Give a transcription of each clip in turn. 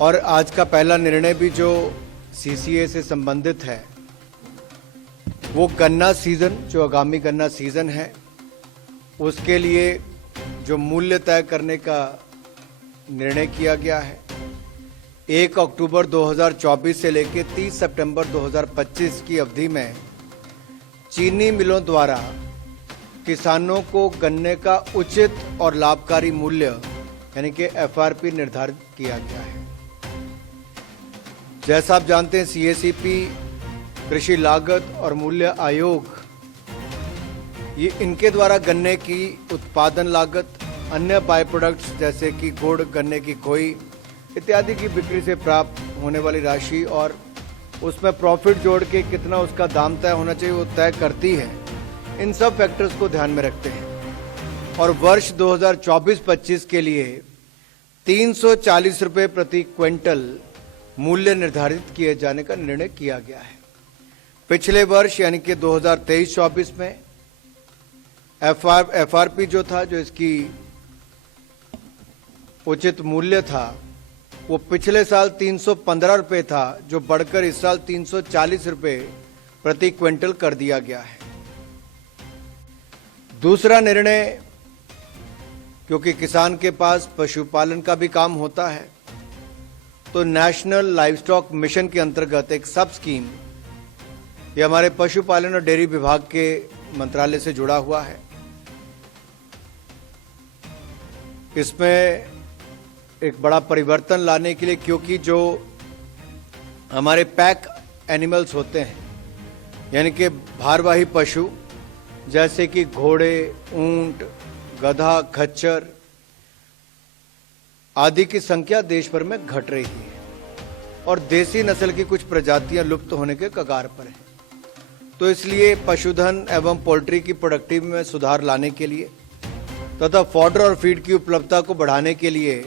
और आज का पहला निर्णय भी जो सीसीए से संबंधित है वो गन्ना सीजन, जो आगामी गन्ना सीजन है उसके लिए जो मूल्य तय करने का निर्णय किया गया है। 1 अक्टूबर 2024 से लेकर 30 सितंबर 2025 की अवधि में चीनी मिलों द्वारा किसानों को गन्ने का उचित और लाभकारी मूल्य यानी कि एफआरपी निर्धारित किया गया है। जैसा आप जानते हैं, सीएसीपी, कृषि लागत और मूल्य आयोग, ये इनके द्वारा गन्ने की उत्पादन लागत, अन्य बाय प्रोडक्ट्स जैसे कि गुड़, गन्ने की खोई इत्यादि की बिक्री से प्राप्त होने वाली राशि और उसमें प्रॉफिट जोड़ के कितना उसका दाम तय होना चाहिए वो तय करती है। इन सब फैक्टर्स को ध्यान में रखते हैं और वर्ष 2024-25 के लिए 340 रुपये प्रति क्विंटल मूल्य निर्धारित किए जाने का निर्णय किया गया है। पिछले वर्ष यानी कि 2023-24 में एफआरपी जो था, जो इसकी उचित मूल्य था, वो पिछले साल 315 रुपये था, जो बढ़कर इस साल 340 रुपये प्रति क्विंटल कर दिया गया है। दूसरा निर्णय, क्योंकि किसान के पास पशुपालन का भी काम होता है, तो नेशनल लाइवस्टॉक मिशन के अंतर्गत एक सब स्कीम, ये हमारे पशुपालन और डेयरी विभाग के मंत्रालय से जुड़ा हुआ है। इसमें एक बड़ा परिवर्तन लाने के लिए, क्योंकि जो हमारे पैक एनिमल्स होते हैं यानी कि भारवाही पशु जैसे कि घोड़े, ऊंट, गधा, खच्चर आदि की संख्या देश भर में घट रही है और देसी नस्ल की कुछ प्रजातियां लुप्त होने के कगार पर हैं। तो इसलिए पशुधन एवं पोल्ट्री की प्रोडक्टिविटी में सुधार लाने के लिए तथा फॉडर और फीड की उपलब्धता को बढ़ाने के लिए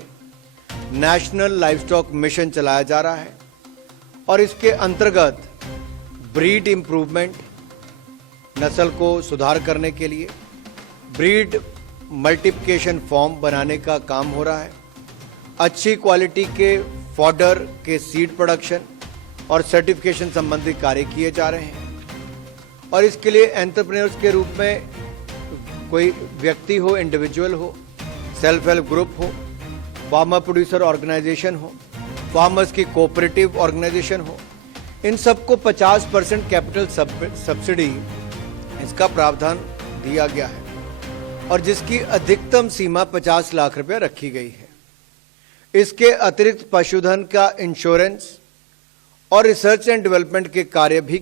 नेशनल लाइवस्टॉक मिशन चलाया जा रहा है और इसके अंतर्गत ब्रीड इंप्रूवमेंट, नस्ल को सुधार करने के लिए ब्रीड मल्टीप्लिकेशन फॉर्म बनाने का काम हो रहा है। अच्छी क्वालिटी के फॉडर के सीड प्रोडक्शन और सर्टिफिकेशन संबंधी कार्य किए जा रहे हैं और इसके लिए एंटरप्रेन्योर्स के रूप में कोई व्यक्ति हो, इंडिविजुअल हो, सेल्फ हेल्प ग्रुप हो, फार्मर प्रोड्यूसर ऑर्गेनाइजेशन हो, फार्मर्स की कोऑपरेटिव ऑर्गेनाइजेशन हो, इन सबको 50% कैपिटल सब्सिडी इसका प्रावधान दिया गया है और जिसकी अधिकतम सीमा 50 लाख रुपए रखी गई है। इसके अतिरिक्त पशुधन का इंश्योरेंस और रिसर्च एंड डेवलपमेंट के कार्य भी